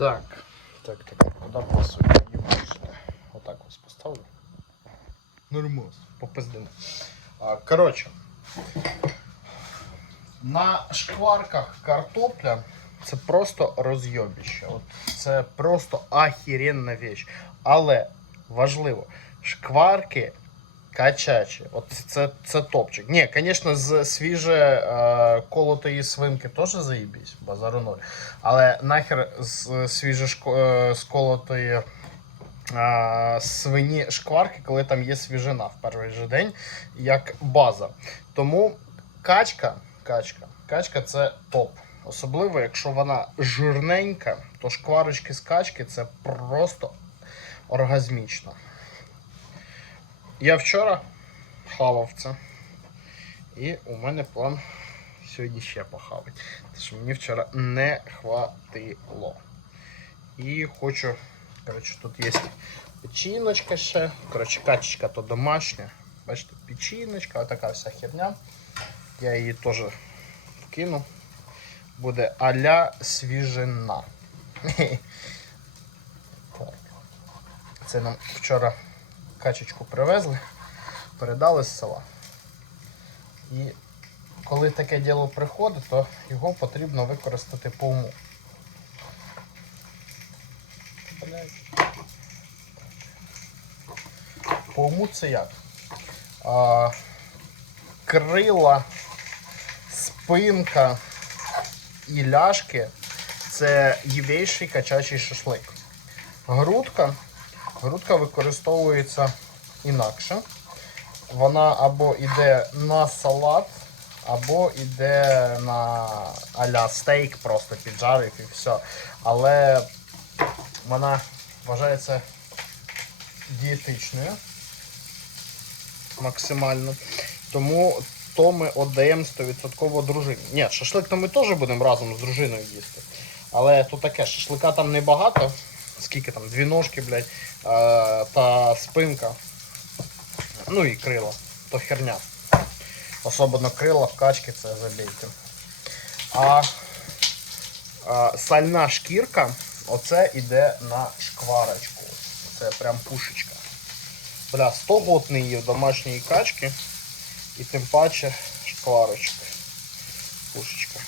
Так, так, так, куди пасує? Отак ось поставлю. Нормас, попиздимо. А, коротше, на шкварках картопля це просто розйобіще. Це просто ахіренна віч. Але важливо, шкварки качачі. От це, це топчик. Ні, звісно, з свіже е, колотої свинки теж заїбісь, базару ноль. Але нахер з свіже шко, е, з колотої е, свині шкварки, коли там є свіжина в перший же день, як база. Тому качка, качка, качка це топ. Особливо, якщо вона жирненька, то шкварочки з качки це просто оргазмічно. Я вчора хавав це. І у мене план сьогодні ще похавати. Що мені вчора не хватило. І хочу. Коротше, тут є печіночка ще. Коротше, качечка то домашня. Бачите, печіночка, така вся херня. Я її теж вкину. Буде а-ля свіжина. Так. Це нам вчора качечку привезли, передали з села. І коли таке діло приходить, то його потрібно використати по уму. По уму це як? А, крила, спинка і ляшки це євейший качачий шашлик. Грудка. Грудка використовується інакше. Вона або йде на салат, або йде на а-ля стейк, просто піджарив і все. Але вона вважається дієтичною максимально. Тому то ми віддаємо 100% дружині. Ні, шашлик то ми теж будемо разом з дружиною їсти. Але то таке, шашлика там небагато. Скільки там? Дві ножки, блядь, е, та спинка. Ну і крила. То херня. Особливо крила в качки це забійте. А, сальна шкірка, оце іде на шкварочку. Це прям пушечка. Бля, 100 год не їв домашньої качки. І тим паче шкварочка. Пушечка.